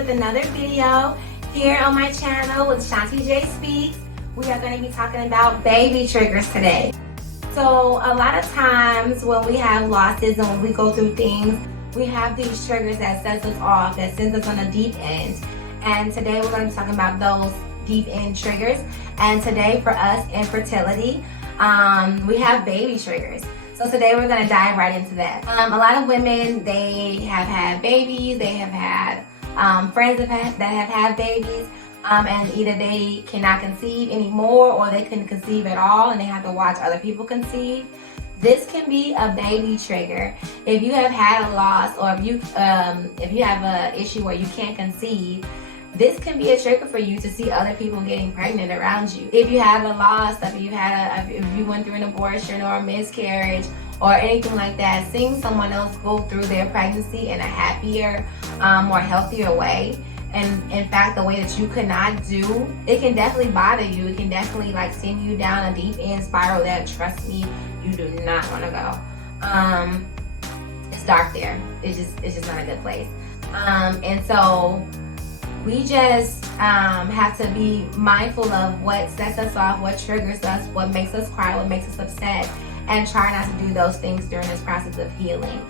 with another video here on my channel with Shanti J Speaks. We are going to be talking about baby triggers today. So a lot of times when we have losses and when we go through things, we have these triggers that sets us off, that sends us on a deep end. And today we're going to be talking about those deep end triggers. And today for us in fertility, we have baby triggers. So today we're going to dive right into that. A lot of women, they have had babies, they have had friends that have had babies, and either they cannot conceive anymore or they couldn't conceive at all and they have to watch other people conceive. This can be a baby trigger. If you have had a loss, or if you have an issue where you can't conceive, this can be a trigger for you to see other people getting pregnant around you. If you have a loss, if you went through an abortion or a miscarriage or anything like that, seeing someone else go through their pregnancy in a happier, more healthier way, and in fact the way that you could not do, it can definitely bother you. It can definitely send you down a deep end spiral that, trust me, you do not want to go. It's dark there. It's just not a good place. And so we just have to be mindful of what sets us off, what triggers us, what makes us cry, what makes us upset, and try not to do those things during this process of healing.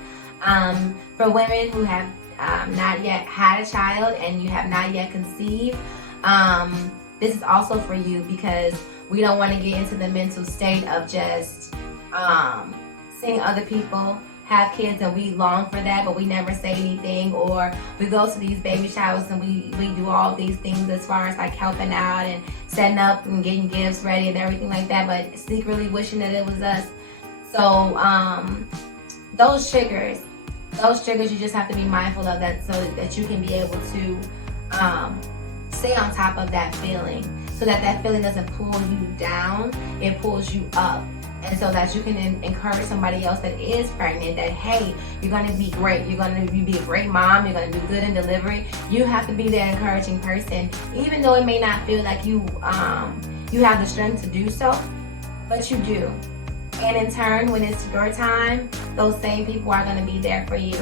For women who have not yet had a child and you have not yet conceived, this is also for you, because we don't want to get into the mental state of just seeing other people have kids and we long for that, but we never say anything, or we go to these baby showers and we do all these things as far as helping out and setting up and getting gifts ready and everything like that, but secretly wishing that it was us. So those triggers, you just have to be mindful of that, so that you can be able to stay on top of that feeling, so that feeling doesn't pull you down, it pulls you up. And so that you can encourage somebody else that is pregnant that, hey, you're going to be great. You're going to be a great mom. You're going to do good in delivery. You have to be that encouraging person, even though it may not feel like you have the strength to do so, but you do. And in turn, when it's your time, those same people are going to be there for you.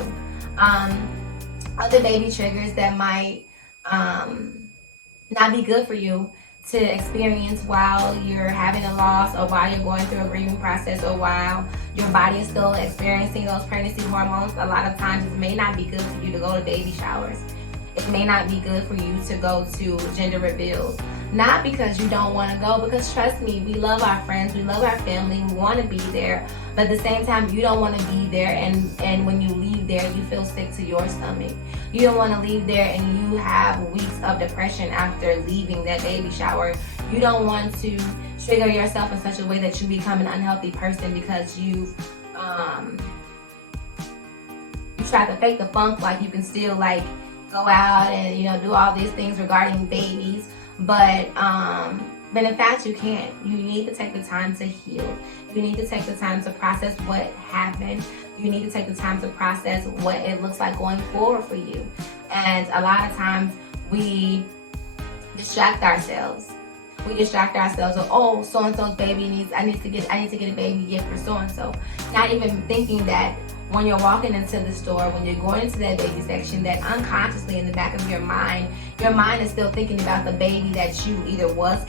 Other baby triggers that might not be good for you to experience while you're having a loss, or while you're going through a grieving process, or while your body is still experiencing those pregnancy hormones. A lot of times it may not be good for you to go to baby showers. It may not be good for you to go to gender reveals. Not because you don't want to go, because trust me, we love our friends, we love our family, we want to be there, but at the same time you don't want to be there, and when you leave there you feel sick to your stomach. You don't want to leave there and you have weeks of depression after leaving that baby shower. You don't want to trigger yourself in such a way that you become an unhealthy person because you try to fake the funk, like you can still go out and do all these things regarding babies, but in fact you can't. You need to take the time to heal. You need to take the time to process what happened. You need to take the time to process what it looks like going forward for you. And a lot of times we distract ourselves. We distract ourselves with, oh, so-and-so's baby needs, I need to get a baby gift for so-and-so. Not even thinking that when you're walking into the store, when you're going into that baby section, that unconsciously in the back of your mind is still thinking about the baby that you either once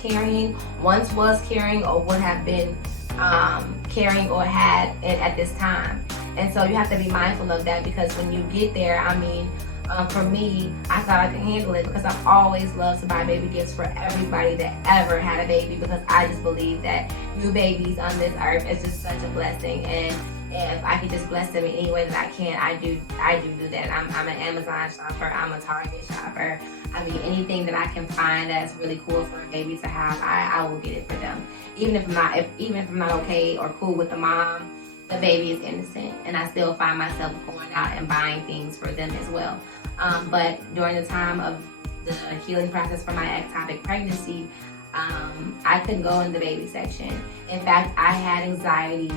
was carrying, or would have been carrying or had at this time. And so you have to be mindful of that, because when you get there, for me, I thought I could handle it, because I've always loved to buy baby gifts for everybody that ever had a baby, because I just believe that new babies on this earth is just such a blessing, and if I could just bless them in any way that I can, I do that. I'm an Amazon shopper, I'm a Target shopper. Anything that I can find that's really cool for a baby to have, I will get it for them. Even if I'm not okay or cool with the mom, the baby is innocent, and I still find myself going out and buying things for them as well. But during the time of the healing process for my ectopic pregnancy, I couldn't go in the baby section. In fact, I had anxiety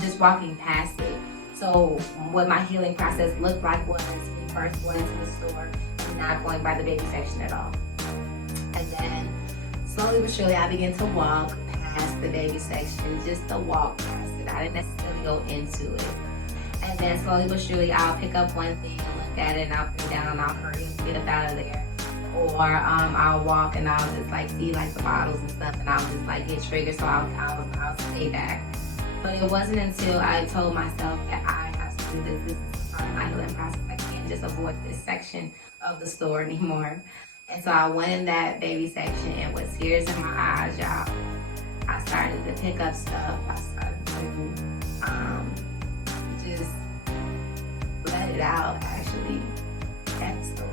just walking past it. So what my healing process looked like was me first going into the store and not going by the baby section at all. And then slowly but surely I began to walk past the baby section, just to walk past it. I didn't necessarily go into it. And And then slowly but surely, I'll pick up one thing and look at it, and I'll put it down, and I'll hurry and get up out of there. Or I'll walk and I'll just like see like the bottles and stuff, and I'll just like get triggered, so I'll stay back. But it wasn't until I told myself that I have to do this. This is part of my healing process. I can't just avoid this section of the store anymore. And so I went in that baby section, and with tears in my eyes, y'all, I started to pick up stuff. I started to just let it out, actually, at the store.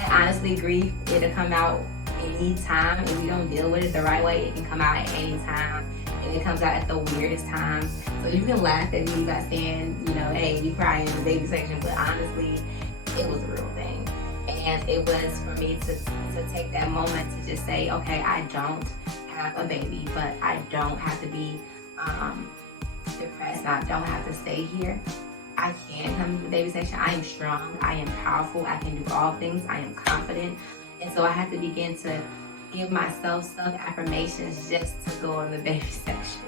And honestly, grief, it'll come out any time. If you don't deal with it the right way, it can come out at any time. And it comes out at the weirdest times. So you can laugh at me by saying, you know, hey, you cry in the baby section, but honestly, it was a real thing. And it was for me to take that moment to just say, okay, I don't have a baby, but I don't have to be depressed. I don't have to stay here. I can come to the baby section. I am strong. I am powerful. I can do all things. I am confident. And so I had to begin to give myself some affirmations just to go in the baby section.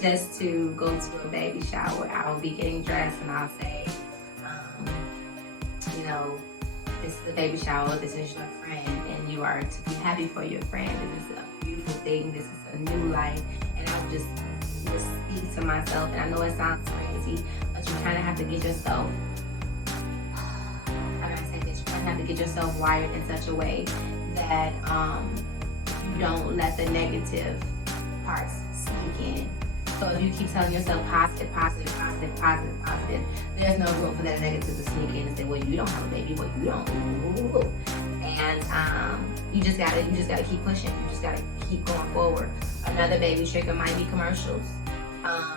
Just to go to a baby shower. I will be getting dressed and I'll say, you know, this is a baby shower. This is your friend. And you are to be happy for your friend. This is a beautiful thing. This is a new life. And I would just speak to myself. And I know it sounds crazy, but you kind of have to get yourself, how can I say this? You kind of have to get yourself wired in such a way that you don't let the negative parts sneak in. So if you keep telling yourself positive, positive, positive, positive, positive, there's no room for that negative to sneak in and say, well, you don't have a baby, well, you don't. Ooh. And you just gotta keep pushing. You just gotta keep going forward. Another baby trigger might be commercials.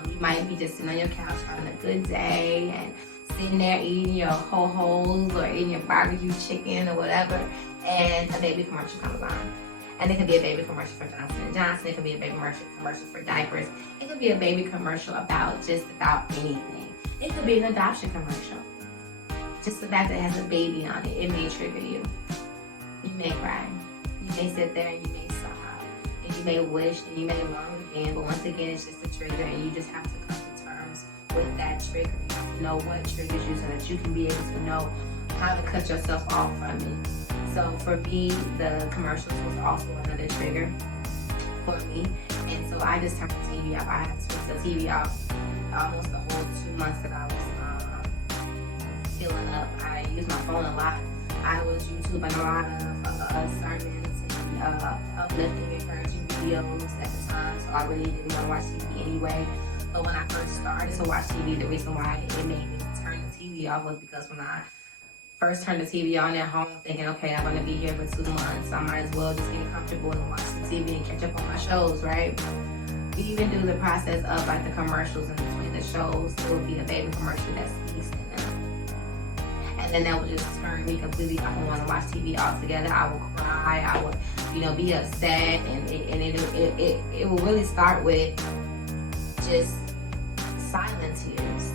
You might be just sitting on your couch having a good day and sitting there eating your ho-hos or eating your barbecue chicken or whatever, and a baby commercial comes on. And it could be a baby commercial for Johnson & Johnson. It could be a baby commercial for diapers. It could be a baby commercial about just about anything. It could be an adoption commercial. Just the fact that it has a baby on it, it may trigger you. You may cry. You may sit there and you may sob. And you may wish and you may long again. But once again, it's just a trigger, and you just have to come to terms with that trigger. You have to know what triggers you so that you can be able to know how to cut yourself off from it. So for me, the commercials was also another trigger for me. And so I just turned the TV off. I had to switch the TV off almost the whole 2 months that I was filling up. I used my phone a lot. I was YouTubing a lot of sermons and uplifting, encouraging videos at the time. So I really didn't want to watch TV anyway. But when I first started to watch TV, the reason why it made me turn the TV off was because when I first turned the TV on at home, thinking, okay, I'm gonna be here for 2 months. I might as well just get comfortable and watch the TV and catch up on my shows, right? We even do the process of like the commercials in between the shows. There would be a baby commercial that sneaks in them. And then that would just turn me completely off. I don't want to watch TV altogether. I will cry. I would, be upset, and it will really start with just silent tears.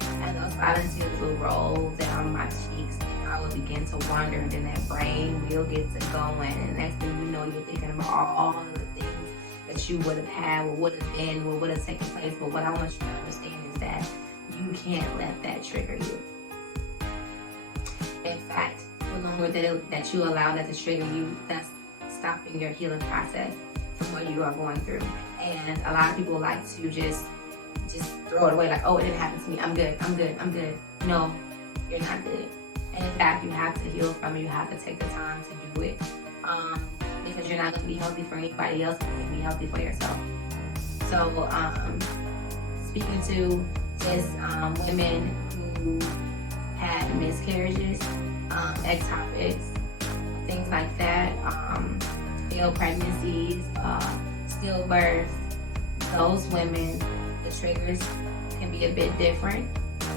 And those silent tears will roll down my cheeks, and I will begin to wonder, and then that brain will get to going, and next thing you know, you're thinking about all of the things that you would have had, what would have been, what would have taken place. But what I want you to understand is that you can't let that trigger you. In fact, the longer that you allow that to trigger you, that's stopping your healing process from what you are going through. And a lot of people like to just throw it away, like, oh, it didn't happen to me. I'm good. No, you're not good. And in fact, you have to heal from it. You have to take the time to do it. Because you're not going to be healthy for anybody else. You're going to be healthy for yourself. So, speaking to just women who had miscarriages, ectopics, things like that, failed pregnancies, stillbirth, those women, the triggers can be a bit different.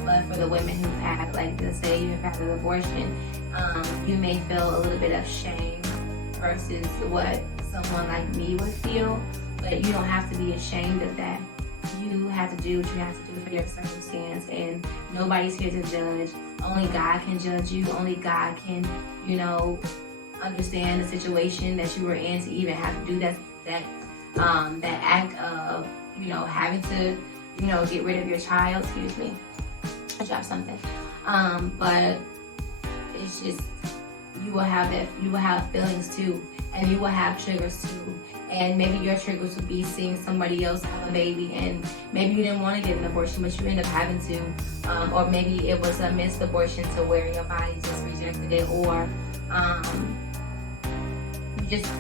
But for the women who've had, like, let's say you've had an abortion, you may feel a little bit of shame versus what someone like me would feel. But you don't have to be ashamed of that. You have to do what you have to do for your circumstance, and nobody's here to judge. Only God can judge you. Only God can, understand the situation that you were in to even have to do that act of, having to, you know, get rid of your child. Excuse me, I dropped something. But it's just, you will have feelings too, and you will have triggers too. And maybe your triggers would be seeing somebody else have a baby, and maybe you didn't want to get an abortion, but you end up having to, or maybe it was a missed abortion to where your body just rejected it, or just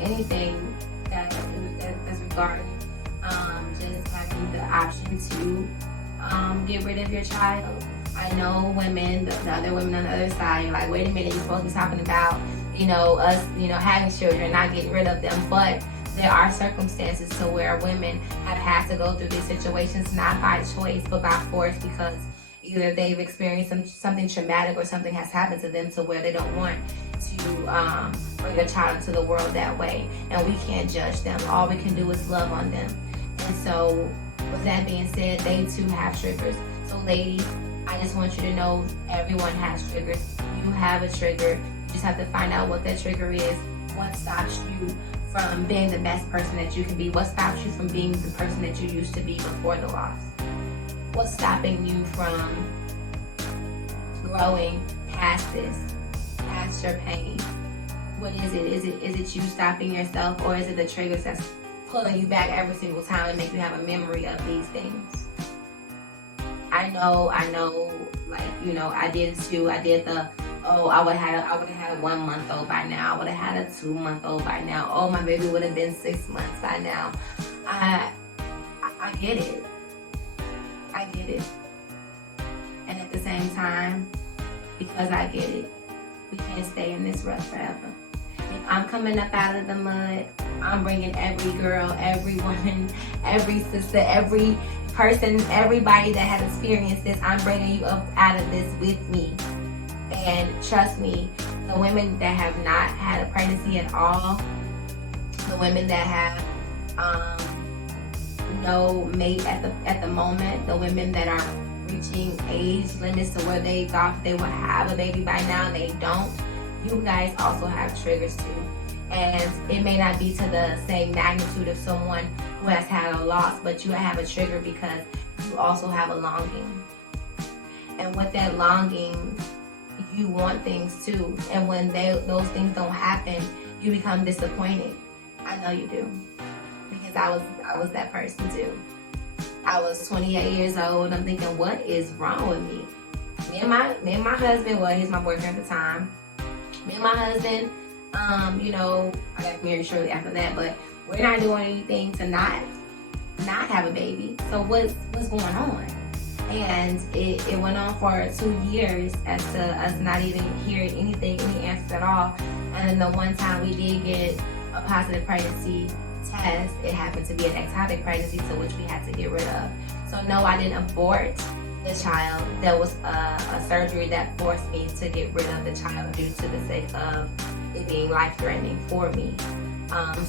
anything that's regarding just having the option to get rid of your child. I know women, the other women on the other side, you're like, wait a minute, you're supposed to be talking about, you know, us, you know, having children, not getting rid of them. But there are circumstances to where women have had to go through these situations, not by choice, but by force, because either they've experienced something traumatic or something has happened to them to where they don't want to bring a child into the world that way. And we can't judge them. All we can do is love on them. And so with that being said, they too have triggers. So ladies, I just want you to know everyone has triggers. You have a trigger. You just have to find out what that trigger is. What stops you from being the best person that you can be? What stops you from being the person that you used to be before the loss? What's stopping you from growing past this, past your pain? What is it? Is it you stopping yourself, or is it the triggers that's pulling you back every single time and make you have a memory of these things? I know, like, you know, I did it too. I did the, oh, I would have had a 1 month old by now. I would have had a 2 month old by now. Oh, my baby would have been 6 months by now. I get it. I get it. And at the same time, because I get it, we can't stay in this rut forever. If I'm coming up out of the mud, I'm bringing every girl, every woman, every sister, every person, everybody that has experienced this, I'm bringing you up out of this with me. And trust me, the women that have not had a pregnancy at all, the women that have no mate at the moment, the women that are reaching age limits to where they thought they would have a baby by now and they don't, you guys also have triggers too. And it may not be to the same magnitude of someone who has had a loss, but you have a trigger because you also have a longing. And with that longing, you want things too. And when those things don't happen, you become disappointed. I know you do. Because I was that person too. I was 28 years old. I'm thinking, what is wrong with me? Me and my husband, well, he's my boyfriend at the time. Me and my husband, you know, I got married shortly after that, but we're not doing anything to not have a baby. So what's going on? And it went on for 2 years as to us not even hearing anything, any answers at all. And then the one time we did get a positive pregnancy test, it happened to be an ectopic pregnancy, to which we had to get rid of. So no, I didn't abort the child. There was a surgery that forced me to get rid of the child due to the sake of it being life-threatening for me.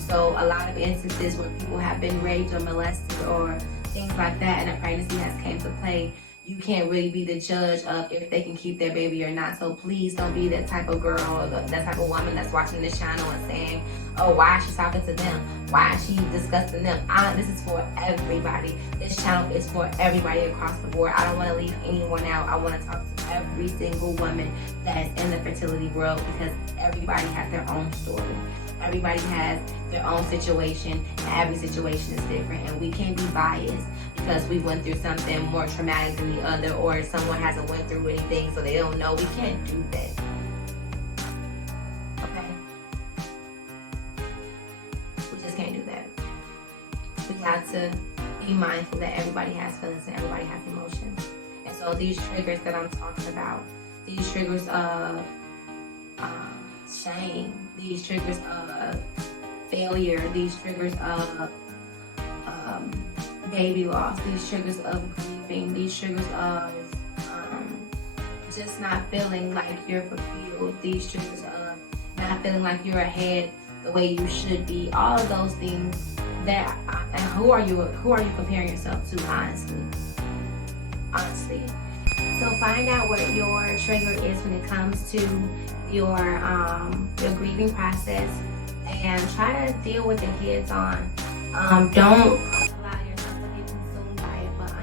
So a lot of instances where people have been raped or molested or things like that, and a pregnancy has came to play, you can't really be the judge of if they can keep their baby or not. So please don't be that type of girl or that type of woman that's watching this channel and saying, oh, why is she talking to them? Why is she discussing them? This is for everybody. This channel is for everybody across the board. I don't want to leave anyone out. I want to talk to every single woman that is in the fertility world, because everybody has their own story. Everybody has their own situation, and every situation is different, and we can't be biased because we went through something more traumatic than the other, or someone hasn't went through anything so they don't know. We can't do that. Okay? We just can't do that. We have to be mindful that everybody has feelings and everybody has emotions. And so these triggers that I'm talking about, these triggers of shame, these triggers of failure, these triggers of baby loss, these triggers of grieving, these triggers of just not feeling like you're fulfilled, these triggers of not feeling like you're ahead the way you should be, all of those things that, and who are you comparing yourself to, honestly. So find out what your trigger is when it comes to your grieving process, and try to deal with it heads on. Don't allow yourself to get consumed by it, but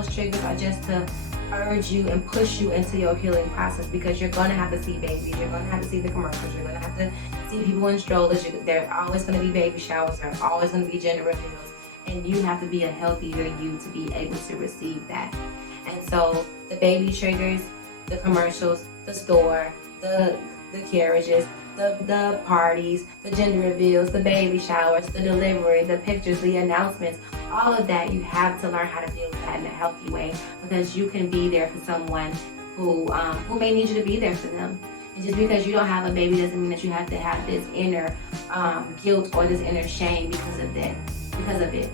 those triggers are just to urge you and push you into your healing process, because you're going to have to see babies, you're going to have to see the commercials, you're going to have to see people in strollers, there's always going to be baby showers, there's always going to be gender reveals, and you have to be a healthier you to be able to receive that. And so the baby triggers, the commercials, the store, the carriages, the parties, the gender reveals, the baby showers, the delivery, the pictures, the announcements, all of that, you have to learn how to deal with that in a healthy way, because you can be there for someone who may need you to be there for them. And just because you don't have a baby doesn't mean that you have to have this inner guilt or this inner shame because of it.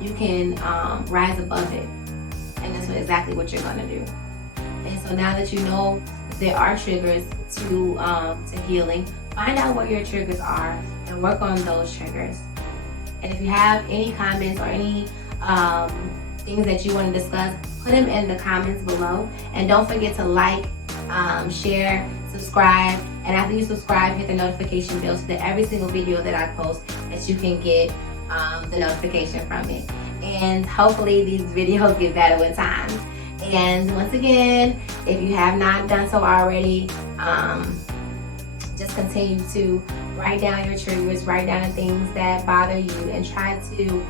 You can rise above it, and that's exactly what you're going to do. And so now that you know there are triggers to healing, find out what your triggers are and work on those triggers. And if you have any comments or any things that you want to discuss, put them in the comments below. And don't forget to like, share, subscribe. And after you subscribe, hit the notification bell so that every single video that I post, that you can get the notification from it. And hopefully these videos get better with time. And once again, if you have not done so already, just continue to write down your triggers, write down the things that bother you, and try to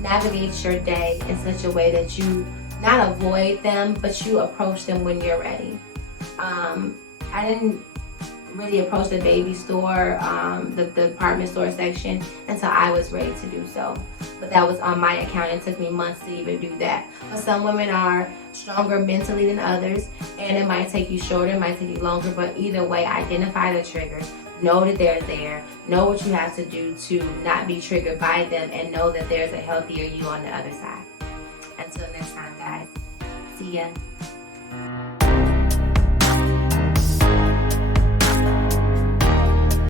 navigate your day in such a way that you not avoid them, but you approach them when you're ready. I didn't really approach the baby store, the department store section, until I was ready to do so. But that was on my account. It took me months to even do that. But some women are stronger mentally than others, and it might take you shorter, it might take you longer, but either way, identify the triggers. Know that they're there. Know what you have to do to not be triggered by them, and know that there's a healthier you on the other side. Until next time, guys. See ya.